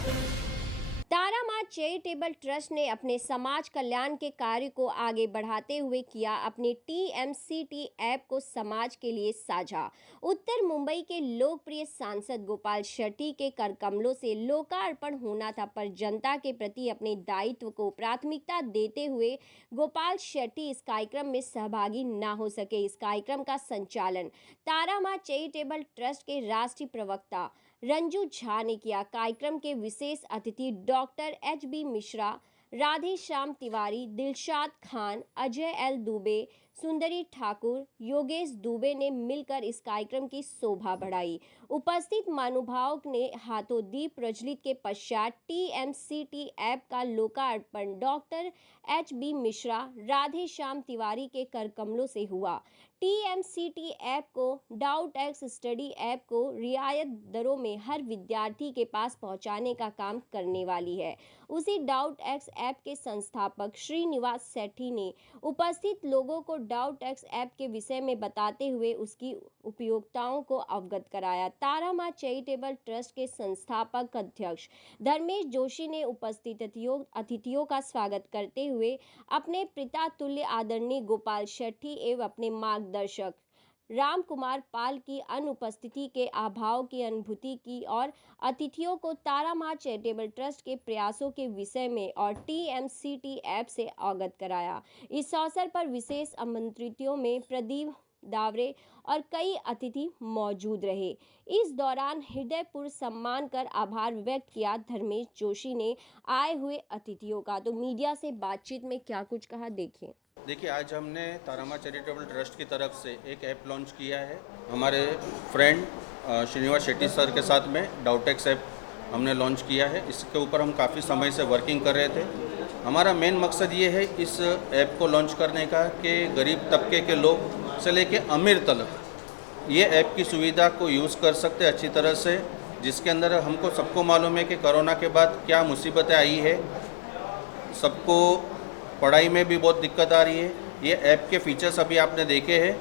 तारा माँ charitable trust ने अपने समाज कल्याण के कार्य को आगे बढ़ाते हुए किया अपने TMCT ऐप को समाज के लिए साझा। उत्तर मुंबई के लोकप्रिय सांसद गोपाल शेट्टी के कर कमलों से लोकार्पण होना था, पर जनता के प्रति अपने दायित्व को प्राथमिकता देते हुए गोपाल शेट्टी इस कार्यक्रम में सहभागी न हो सके। इस कार्यक्रम का संचालन तारा माँ चैरिटेबल ट्रस्ट के राष्ट्रीय प्रवक्ता रंजू झा ने किया। कार्यक्रम के विशेष अतिथि doctor HB Mishra, Radhe Shyam Tiwari, Dilshad Khan, Ajay L Dubey, सुंदरी ठाकुर, योगेश दुबे ने मिलकर इस कार्यक्रम की शोभा बढ़ाई। उपस्थित महानुभाव ने हाथों दीप प्रज्वलित के पश्चात TMCT ऐप का लोकार्पण डॉक्टर HB मिश्रा, राधे श्याम तिवारी के कर कमलों से हुआ। TMCT ऐप को डाउट एक्स स्टडी ऐप को रियायत दरों में हर विद्यार्थी के पास पहुंचाने का काम करने वाली है। उसी डाउट एक्स ऐप के संस्थापक श्रीनिवास सेठी ने उपस्थित लोगों को डाउट एक्स ऐप के विषय में बताते हुए उसकी उपयोगिताओं को अवगत कराया। तारा माँ चैरिटेबल ट्रस्ट के संस्थापक अध्यक्ष धर्मेश जोशी ने उपस्थित अतिथियों का स्वागत करते हुए अपने पिता तुल्य आदरणीय गोपाल शेट्टी एवं अपने मार्गदर्शक राम कुमार पाल की अनुपस्थिति के अभाव की अनुभूति की और अतिथियों को तारा माँ चैरिटेबल ट्रस्ट के प्रयासों के विषय में और TMCT ऐप से अवगत कराया। इस अवसर पर विशेष आमंत्रितों में प्रदीप दावरे और कई अतिथि मौजूद रहे। इस दौरान हृदयपूर्व सम्मान कर आभार व्यक्त किया धर्मेश जोशी ने आए हुए अतिथियों का। तो मीडिया से बातचीत में क्या कुछ कहा, देखिए। आज हमने तारा माँ चैरिटेबल ट्रस्ट की तरफ से एक ऐप लॉन्च किया है हमारे फ्रेंड श्रीनिवास शेट्टी सर के साथ में। डाउटेक्स ऐप हमने लॉन्च किया है। इसके ऊपर हम काफ़ी समय से वर्किंग कर रहे थे। हमारा मेन मकसद ये है इस ऐप को लॉन्च करने का कि गरीब तबके के लोग से लेके अमीर तक ये ऐप की सुविधा को यूज़ कर सकते अच्छी तरह से, जिसके अंदर हमको सबको मालूम है कि कोरोना के बाद क्या मुसीबतें आई है, सबको पढ़ाई में भी बहुत दिक्कत आ रही है। ये ऐप के फीचर्स अभी आपने देखे हैं,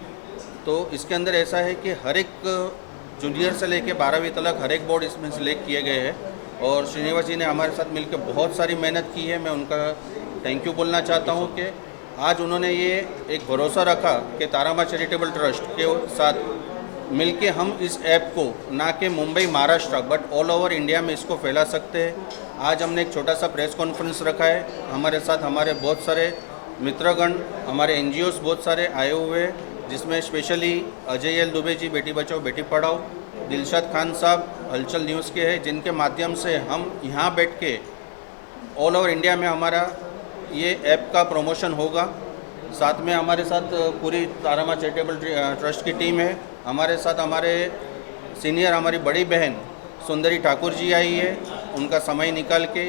तो इसके अंदर ऐसा है कि हर एक जूनियर से लेके 12वीं तक हर एक बोर्ड इसमें सिलेक्ट किए गए हैं और श्रीनिवास जी ने हमारे साथ मिलकर बहुत सारी मेहनत की है। मैं उनका थैंक यू बोलना चाहता हूँ कि आज उन्होंने ये एक भरोसा रखा कि तारा माँ चैरिटेबल ट्रस्ट के साथ मिलके हम इस ऐप को ना कि Mumbai Maharashtra but all over India में इसको फैला सकते हैं। आज हमने एक छोटा सा प्रेस कॉन्फ्रेंस रखा है। हमारे साथ हमारे बहुत सारे मित्रगण, हमारे NGOs बहुत सारे आए हुए हैं, जिसमें स्पेशली अजय L दुबे जी बेटी बचाओ बेटी पढ़ाओ, दिलशाद खान साहब हलचल न्यूज़ के हैं, जिनके माध्यम से हम यहाँ बैठ के ऑल ओवर इंडिया में हमारा ये ऐप का प्रमोशन होगा। साथ में हमारे साथ पूरी तारा माँ चैरिटेबल ट्रस्ट की टीम है। हमारे साथ हमारे सीनियर हमारी बड़ी बहन सुंदरी ठाकुर जी आई है, उनका समय निकाल के।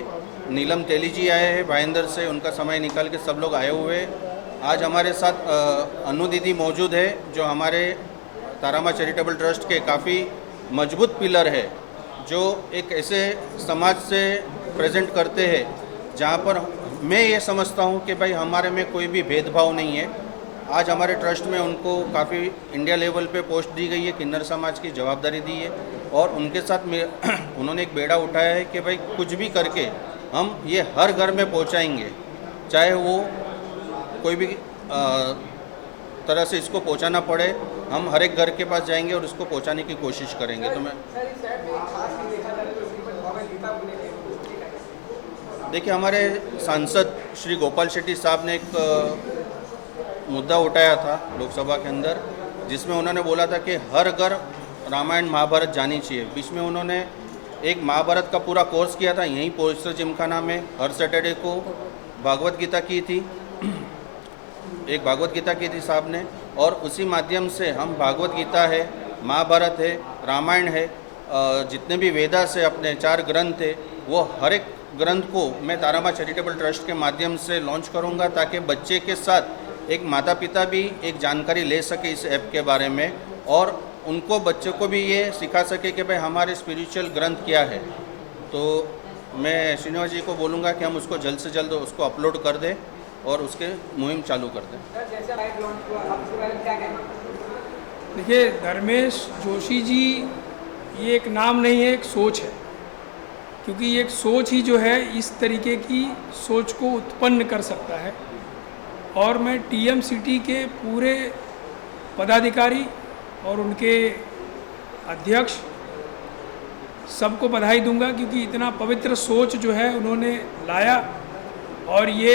नीलम तेली जी आए हैं भाईंदर से, उनका समय निकाल के सब लोग आए हुए हैं। आज हमारे साथ अनु दीदी मौजूद है, जो हमारे तारा माँ चैरिटेबल ट्रस्ट के काफ़ी मजबूत पिलर है, जो एक ऐसे समाज से प्रेजेंट करते हैं जहाँ पर मैं ये समझता हूँ कि भाई हमारे में कोई भी भेदभाव नहीं है। आज हमारे ट्रस्ट में उनको काफ़ी इंडिया लेवल पे पोस्ट दी गई है, किन्नर समाज की जवाबदारी दी है और उनके साथ में उन्होंने एक बेड़ा उठाया है कि भाई कुछ भी करके हम ये हर घर में पहुँचाएंगे, चाहे वो कोई भी तरह से इसको पहुँचाना पड़े, हम हर एक घर के पास जाएंगे और इसको पहुँचाने की कोशिश करेंगे। तो मैं देखिए, हमारे सांसद श्री गोपाल शेट्टी साहब ने एक मुद्दा उठाया था लोकसभा के अंदर, जिसमें उन्होंने बोला था कि हर घर रामायण महाभारत जानी चाहिए। बीच में उन्होंने एक महाभारत का पूरा कोर्स किया था यहीं पोस्टर जिमखाना में। हर सैटरडे को भागवत गीता की थी, एक भागवत गीता की थी साहब ने, और उसी माध्यम से हम भागवत गीता है, महाभारत है, रामायण है, जितने भी वेदा से अपने 4 ग्रंथ है, वो हर एक ग्रंथ को मैं तारा माँ चैरिटेबल ट्रस्ट के माध्यम से लॉन्च करूंगा, ताकि बच्चे के साथ एक माता पिता भी एक जानकारी ले सके इस ऐप के बारे में और उनको बच्चों को भी ये सिखा सके कि भाई हमारे स्पिरिचुअल ग्रंथ क्या है। तो मैं श्रीनिवास जी को बोलूँगा कि हम उसको जल्द से जल्द उसको अपलोड कर दें और उसके मुहिम चालू कर दें। देखिए, धर्मेश जोशी जी ये एक नाम नहीं है, एक सोच है। क्योंकि एक सोच ही जो है इस तरीके की सोच को उत्पन्न कर सकता है। और मैं टीएमसीटी के पूरे पदाधिकारी और उनके अध्यक्ष सबको बधाई दूंगा, क्योंकि इतना पवित्र सोच जो है उन्होंने लाया। और ये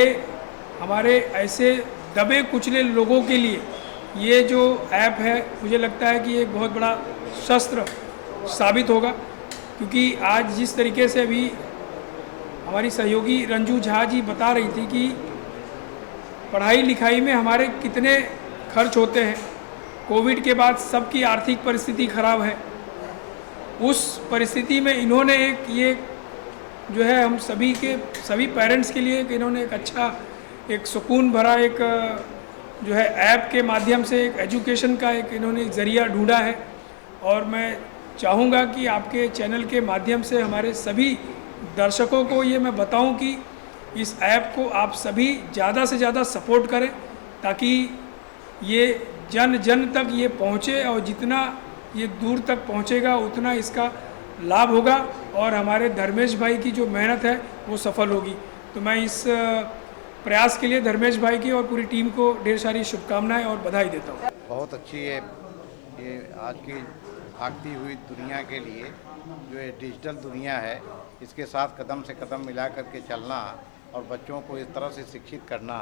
हमारे ऐसे दबे कुचले लोगों के लिए ये जो ऐप है, मुझे लगता है कि एक बहुत बड़ा शस्त्र साबित होगा। क्योंकि आज जिस तरीके से अभी हमारी सहयोगी रंजू झा जी बता रही थी कि पढ़ाई लिखाई में हमारे कितने खर्च होते हैं, कोविड के बाद सबकी आर्थिक परिस्थिति खराब है, उस परिस्थिति में इन्होंने एक ये जो है हम सभी पेरेंट्स के लिए इन्होंने एक अच्छा, एक सुकून भरा एक जो है ऐप के माध्यम से एक एजुकेशन का एक इन्होंने ज़रिया ढूंढा है। और मैं चाहूँगा कि आपके चैनल के माध्यम से हमारे सभी दर्शकों को ये मैं बताऊं कि इस ऐप को आप सभी ज़्यादा से ज़्यादा सपोर्ट करें, ताकि ये जन जन तक ये पहुँचे, और जितना ये दूर तक पहुँचेगा उतना इसका लाभ होगा और हमारे धर्मेश भाई की जो मेहनत है वो सफल होगी। तो मैं इस प्रयास के लिए धर्मेश भाई की और पूरी टीम को ढेर सारी शुभकामनाएं और बधाई देता हूँ। बहुत अच्छी है ये आज की भागती हुई दुनिया के लिए, जो ये डिजिटल दुनिया है, इसके साथ कदम से कदम मिला करके चलना और बच्चों को इस तरह से शिक्षित करना,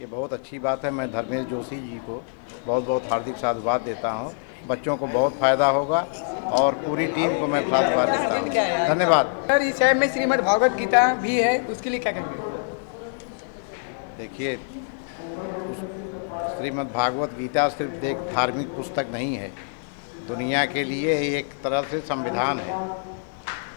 ये बहुत अच्छी बात है। मैं धर्मेश जोशी जी को बहुत बहुत हार्दिक साधुवाद देता हूँ। बच्चों को बहुत फ़ायदा होगा और पूरी टीम को मैं साधुवाद देता हूँ। धन्यवाद। सर, इस ऐप में श्रीमद् भागवत गीता भी है, उसके लिए क्या कहेंगे? देखिए, श्रीमद् भागवत गीता सिर्फ एक धार्मिक पुस्तक नहीं है, दुनिया के लिए एक तरह से संविधान है।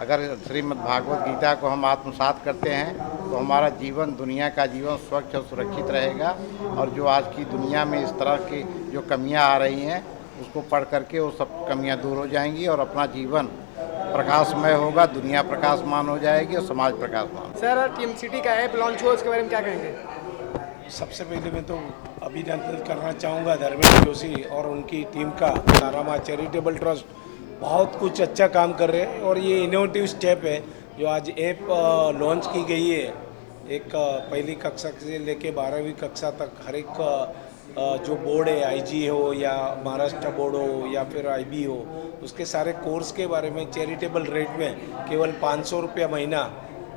अगर श्रीमद् भागवत गीता को हम आत्मसात करते हैं तो हमारा जीवन, दुनिया का जीवन स्वच्छ और सुरक्षित रहेगा। और जो आज की दुनिया में इस तरह की जो कमियां आ रही हैं, उसको पढ़ करके वो सब कमियां दूर हो जाएंगी और अपना जीवन प्रकाशमय होगा, दुनिया प्रकाशमान हो जाएगी और समाज प्रकाशमान। सर, टीएमसीटी का ऐप लॉन्च हुआ, उसके बारे में क्या कहेंगे? सबसे पहले मैं तो अभिनंदन करना चाहूँगा धर्मेश जोशी और उनकी टीम का। तारामा चैरिटेबल ट्रस्ट बहुत कुछ अच्छा काम कर रहे हैं और ये इनोवेटिव स्टेप है जो आज ऐप लॉन्च की गई है। एक पहली कक्षा से लेके 12वीं कक्षा तक हर एक जो बोर्ड है, आईजी हो या महाराष्ट्र बोर्ड हो या फिर आईबी हो, उसके सारे कोर्स के बारे में चैरिटेबल रेट में केवल 500 रुपया महीना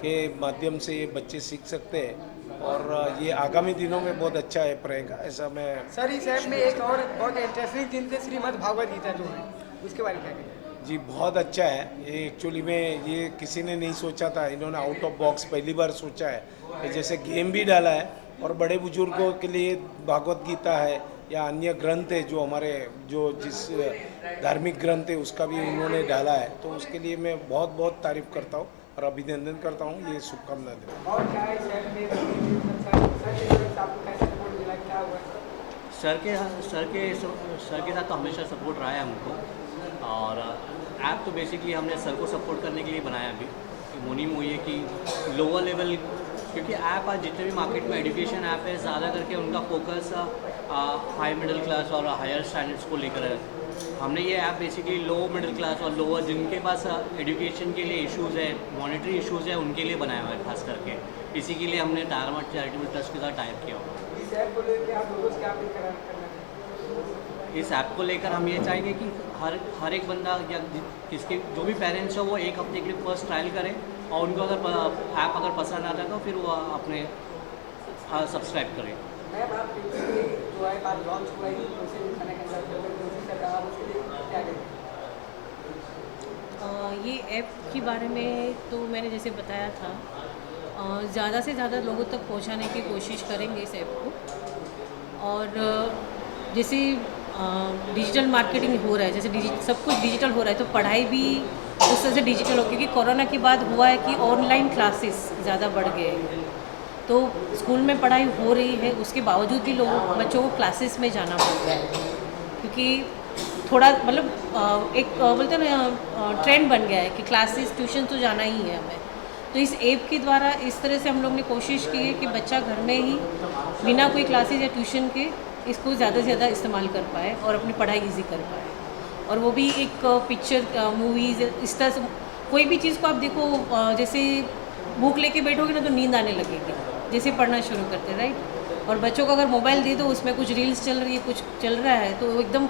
के माध्यम से ये बच्चे सीख सकते हैं। और ये आगामी दिनों में बहुत अच्छा ऐप रहेगा, ऐसा मैं। सर, इस ऐप में एक और बहुत इंटरेस्टिंग चीज़ है, श्रीमद् भागवत गीता जो है, उसके बारे में क्या कहेंगे? जी, बहुत अच्छा है ये। एक्चुअली में ये किसी ने नहीं सोचा था, इन्होंने आउट ऑफ बॉक्स पहली बार सोचा है कि जैसे गेम भी डाला है और बड़े बुजुर्गों के लिए भागवत गीता है या अन्य ग्रंथ है जो हमारे जो जिस धार्मिक ग्रंथ है उसका भी उन्होंने डाला है। तो उसके लिए मैं बहुत बहुत तारीफ़ करता हूँ और अभिनंदन करता हूँ, ये शुभकामना देता हूँ। सर के साथ तो हमेशा सपोर्ट रहा है हमको। और ऐप तो बेसिकली हमने सर को सपोर्ट करने के लिए बनाया अभी। मुनीम हुई है कि लोअर लेवल, क्योंकि ऐप आज जितने भी मार्केट में एजुकेशन ऐप है, ज़्यादा करके उनका फोकस हाई मिडिल क्लास और हायर स्टैंडर्ड्स को लेकर है। हमने ये app basically low middle class और लोअर, जिनके पास एजुकेशन के लिए इश्यूज़ है, मॉनेटरी इश्यूज़ है, उनके लिए बनाया हुआ है खास करके। इसी के लिए हमने तारामा चैरिटेबल ट्रस्ट के साथ टाइप किया हुआ। इस ऐप को लेकर हम ये चाहेंगे कि हर एक बंदा या किसके जो भी पेरेंट्स हो वो एक हफ्ते के लिए फर्स्ट ट्रायल करें और उनको अगर ऐप अगर पसंद आता है तो फिर वो अपने सब्सक्राइब करें। ये ऐप के बारे में तो मैंने जैसे बताया था, ज़्यादा से ज़्यादा लोगों तक पहुंचाने की कोशिश करेंगे इस ऐप को। और जैसे डिजिटल मार्केटिंग हो रहा है, जैसे सब कुछ डिजिटल हो रहा है, तो पढ़ाई भी उस तरह से डिजिटल हो, क्योंकि कोरोना के बाद हुआ है कि ऑनलाइन क्लासेस ज़्यादा बढ़ गए हैं। तो स्कूल में पढ़ाई हो रही है, उसके बावजूद भी बच्चों को क्लासेस में जाना पड़ रहा है, क्योंकि थोड़ा मतलब एक बोलते हैं ना ट्रेंड बन गया है कि क्लासेस ट्यूशन तो जाना ही है हमें। तो इस ऐप के द्वारा इस तरह से हम लोग ने कोशिश की है कि बच्चा घर में ही बिना कोई क्लासेस या ट्यूशन के इसको ज़्यादा से ज़्यादा इस्तेमाल कर पाए और अपनी पढ़ाई इजी कर पाए। और वो भी एक पिक्चर मूवीज़ इस तरह से कोई भी चीज़ को आप देखो जैसे बुक लेके बैठोगे ना तो नींद आने लगेगी जैसे पढ़ना शुरू करते हैं, राइट। और बच्चों को अगर मोबाइल दे दो, उसमें कुछ रील्स चल रही है, कुछ चल रहा है, तो वो एकदम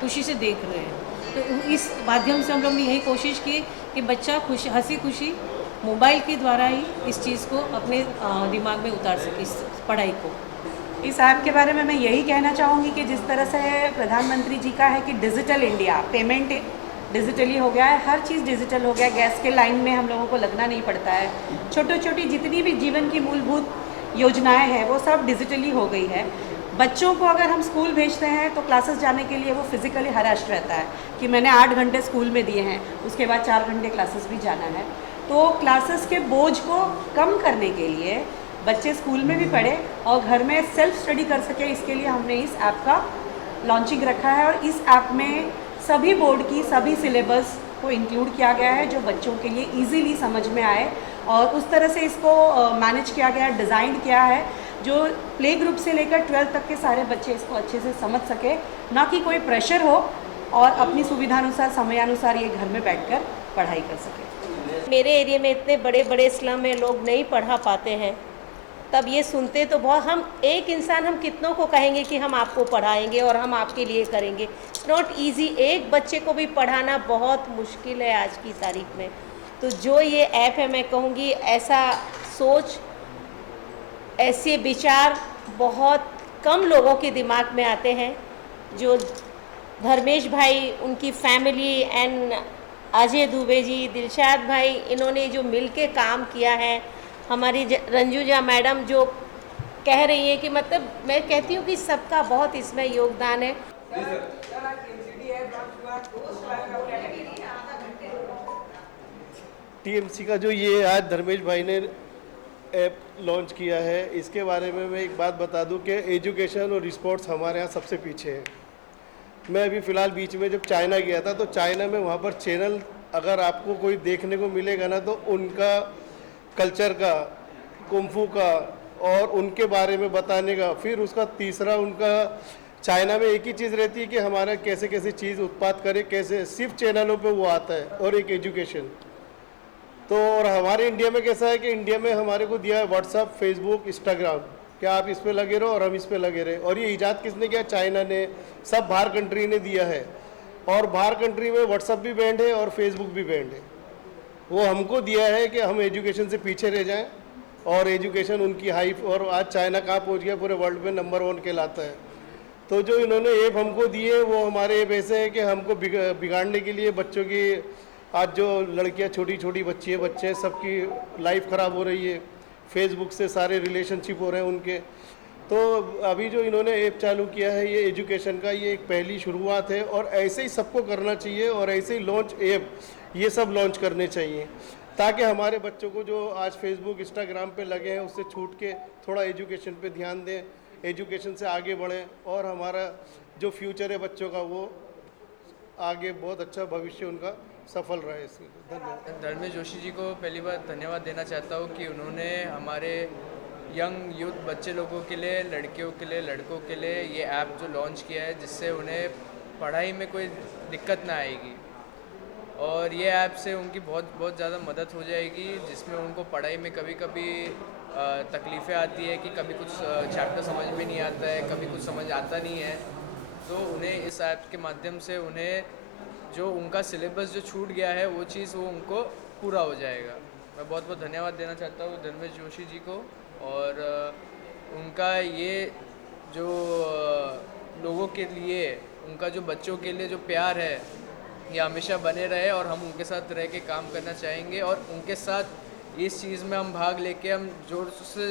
खुशी से देख रहे हैं। तो इस माध्यम से हम लोग ने यही कोशिश की कि बच्चा खुशी हंसी खुशी मोबाइल के द्वारा ही इस चीज़ को अपने दिमाग में उतार सके, इस पढ़ाई को। इस ऐप के बारे में मैं यही कहना चाहूँगी कि जिस तरह से प्रधानमंत्री जी का है कि डिजिटल इंडिया, पेमेंट डिजिटली हो गया है, हर चीज़ डिजिटल हो गया है। गैस के लाइन में हम लोगों को लगना नहीं पड़ता है। छोटी छोटी जितनी भी जीवन की मूलभूत योजनाएं हैं वो सब डिजिटली हो गई है। बच्चों को अगर हम स्कूल भेजते हैं तो क्लासेस जाने के लिए वो फिज़िकली हराश रहता है कि मैंने 8 घंटे स्कूल में दिए हैं, उसके बाद 4 घंटे क्लासेस भी जाना है। तो क्लासेस के बोझ को कम करने के लिए बच्चे स्कूल में भी पढ़े और घर में सेल्फ स्टडी कर सके, इसके लिए हमने इस ऐप का लॉन्चिंग रखा है। और इस ऐप में सभी बोर्ड की सभी सिलेबस को इंक्लूड किया गया है जो बच्चों के लिए इजीली समझ में आए, और उस तरह से इसको मैनेज किया गया है, डिज़ाइन किया है जो प्ले ग्रुप से लेकर 12th तक के सारे बच्चे इसको अच्छे से समझ सके, ना कि कोई प्रेशर हो, और अपनी सुविधानुसार समयानुसार ये घर में बैठकर पढ़ाई कर सके। मेरे एरिया में इतने बड़े बड़े स्लम में लोग नहीं पढ़ा पाते हैं, तब ये सुनते तो बहुत, हम एक इंसान हम कितनों को कहेंगे कि हम आपको पढ़ाएंगे और हम आपके लिए करेंगे। इट्स नॉट ईजी, एक बच्चे को भी पढ़ाना बहुत मुश्किल है आज की तारीख में। तो जो ये ऐप है, मैं कहूँगी ऐसा सोच, ऐसे विचार बहुत कम लोगों के दिमाग में आते हैं। जो धर्मेश भाई, उनकी फैमिली एंड अजय दुबे जी, दिलशाद भाई, इन्होंने जो मिलके काम किया है, हमारी रंजूजा मैडम जो कह रही है कि मतलब मैं कहती हूँ कि सबका बहुत इसमें योगदान है। टीएमसी का जो ये आज धर्मेश भाई ने ऐप लॉन्च किया है, इसके बारे में मैं एक बात बता दूं कि एजुकेशन और स्पोर्ट्स हमारे यहाँ सबसे पीछे है। मैं अभी फ़िलहाल बीच में जब चाइना गया था तो चाइना में वहाँ पर चैनल अगर आपको कोई देखने को मिलेगा ना, तो उनका कल्चर का, कुंफू का और उनके बारे में बताने का। फिर उसका तीसरा, उनका चाइना में एक ही चीज़ रहती है कि हमारा कैसे कैसे चीज़ उत्पाद करे, कैसे, सिर्फ चैनलों पे वो आता है, और एक एजुकेशन। तो और हमारे इंडिया में कैसा है कि इंडिया में हमारे को दिया है व्हाट्सअप, फेसबुक, इंस्टाग्राम, क्या आप इस पे लगे रहो और हम इस पे लगे रहे। और ये ईजाद किसने किया? चाइना ने, सब बाहर कंट्री ने दिया है। और बाहर कंट्री में व्हाट्सअप भी बैंड है और फेसबुक भी बैंड है। वो हमको दिया है कि हम एजुकेशन से पीछे रह जाएं, और एजुकेशन उनकी हाई, और आज चाइना कहाँ पहुँच गया, पूरे वर्ल्ड में नंबर 1 कहलाता है। तो जो इन्होंने ऐप हमको दिए वो हमारे ऐप ऐसे हैं कि हमको बिगाड़ने के लिए, बच्चों की, आज जो लड़कियां, छोटी छोटी बच्चे सबकी लाइफ ख़राब हो रही है, फेसबुक से सारे रिलेशनशिप हो रहे हैं उनके। तो अभी जो इन्होंने ऐप चालू किया है ये एजुकेशन का, ये एक पहली शुरुआत है, और ऐसे ही सबको करना चाहिए, और ऐसे ही लॉन्च ऐप ये सब लॉन्च करने चाहिए, ताकि हमारे बच्चों को जो आज फेसबुक, इंस्टाग्राम पे लगे हैं उससे छूट के थोड़ा एजुकेशन पे ध्यान दें, एजुकेशन से आगे बढ़ें, और हमारा जो फ्यूचर है बच्चों का वो आगे बहुत अच्छा भविष्य उनका सफल रहे। इसमें धन्यवाद। धर्मेश जोशी जी को पहली बार धन्यवाद देना चाहता हूँ कि उन्होंने हमारे यंग यूथ बच्चे लोगों के लिए, लड़कियों के लिए, लड़कों के लिए ये ऐप जो लॉन्च किया है, जिससे उन्हें पढ़ाई में कोई दिक्कत ना आएगी, और ये ऐप से उनकी बहुत ज़्यादा मदद हो जाएगी, जिसमें उनको पढ़ाई में कभी कभी तकलीफ़ें आती है कि कभी कुछ चैप्टर समझ में नहीं आता है, कभी कुछ समझ आता नहीं है। तो उन्हें इस ऐप के माध्यम से उन्हें जो उनका सिलेबस जो छूट गया है वो चीज़ वो उनको पूरा हो जाएगा। मैं बहुत बहुत धन्यवाद देना चाहता हूँ धर्मेश जोशी जी को, और उनका ये जो लोगों के लिए, उनका जो बच्चों के लिए जो प्यार है ये हमेशा बने रहे, और हम उनके साथ रह के काम करना चाहेंगे, और उनके साथ इस चीज़ में हम भाग लेके हम जोर से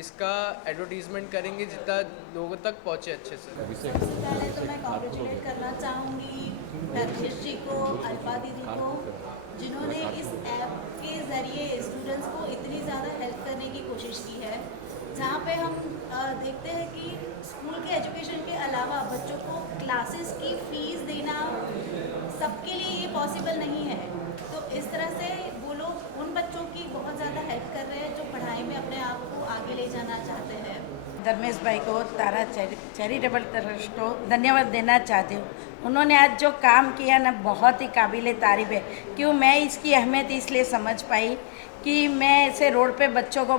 इसका एडवर्टीज़मेंट करेंगे जितना लोगों तक पहुँचे अच्छे से। सबसे पहले तो मैं कॉन्ग्रेचुलेट करना चाहूँगी धर्मेश जी को, अल्फा दीदी को, जिन्होंने इस ऐप के ज़रिए स्टूडेंट्स को इतनी ज़्यादा हेल्प करने की कोशिश की है, जहाँ पे हम देखते हैं कि स्कूल के एजुकेशन के अलावा बच्चों को क्लासेस की फ़ीस देना सबके लिए ये पॉसिबल नहीं है। तो इस तरह से वो लोग उन बच्चों की बहुत ज़्यादा हेल्प कर रहे हैं जो पढ़ाई में अपने आप को आगे ले जाना चाहते हैं। धर्मेश भाई को, तारा चैरिटेबल ट्रस्ट को धन्यवाद देना चाहती हूँ। उन्होंने आज जो काम किया ना, बहुत ही काबिल तारीफ़ है। क्यों मैं इसकी अहमियत इसलिए समझ पाई कि मैं ऐसे रोड पे बच्चों को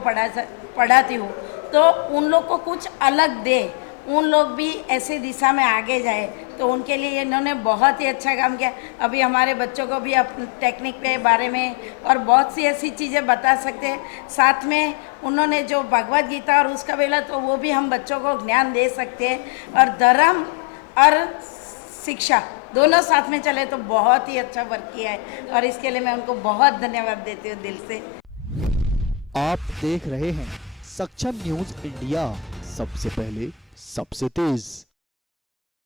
पढ़ाती हूँ, तो उन लोग को कुछ अलग दे, उन लोग भी ऐसे दिशा में आगे जाए, तो उनके लिए इन्होंने बहुत ही अच्छा काम किया। अभी हमारे बच्चों को भी अपने टेक्निक के बारे में और बहुत सी ऐसी चीज़ें बता सकते हैं। साथ में उन्होंने जो भगवद गीता और उसका बेला, तो वो भी हम बच्चों को ज्ञान दे सकते हैं। और धर्म और शिक्षा दोनों साथ में चले तो बहुत ही अच्छा वर्क किया है, और इसके लिए मैं उनको बहुत धन्यवाद देती हूँ दिल से। आप देख रहे हैं सक्षम न्यूज इंडिया, सबसे पहले सबसे तेज।